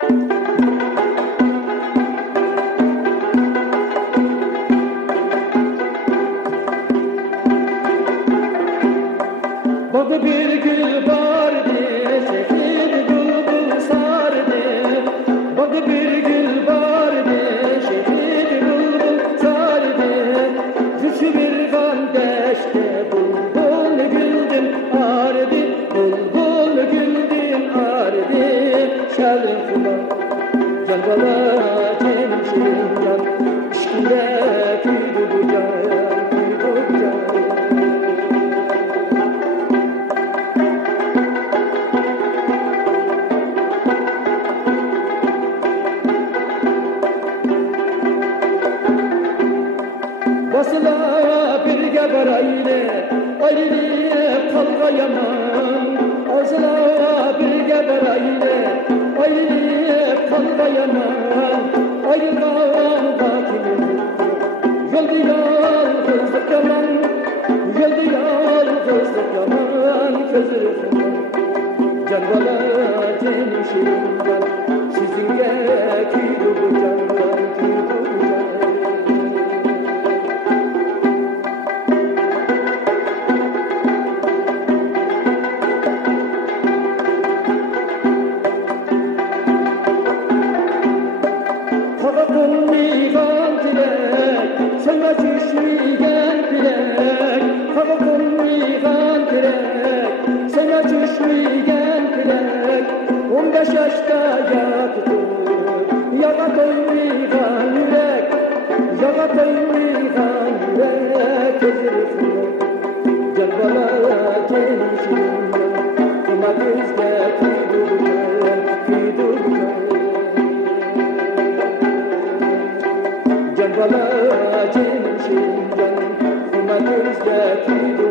Badı bir gül vardı, şehit bulbul sardı. Badı bir gül vardı, şehit bulbul sardı. Züçü bir gandeşte bulbul güldün ardı. Bulbul güldün ardı. Şerfuma can bala cemşinden, işkinde tüydü bu can, tüydü bu can. Basıla birge baraylı, ayrı kalga yaman. Asıla birge baraylı, ayrı kalga yaman. Ayrılan bakımı, yoldu yalnızlık yaman. Yoldu yalnızlık yaman, közürüm. Can bala temşirimden, sizinle tüydü bu candan, tüydü bu candan. Kavakın meyvan direk, sana düşmeyen direk. Kavakın meyvan direk, sana düşmeyen direk. 15 yaşta yaktı, yakatın meyvan yürek. Yakatın meyvan yürek, özürüzüm. Can bala gençliğimden, kuma gözde tüydürken, tüydürken. Can bala cemşinden, kuma gözde tüydürken.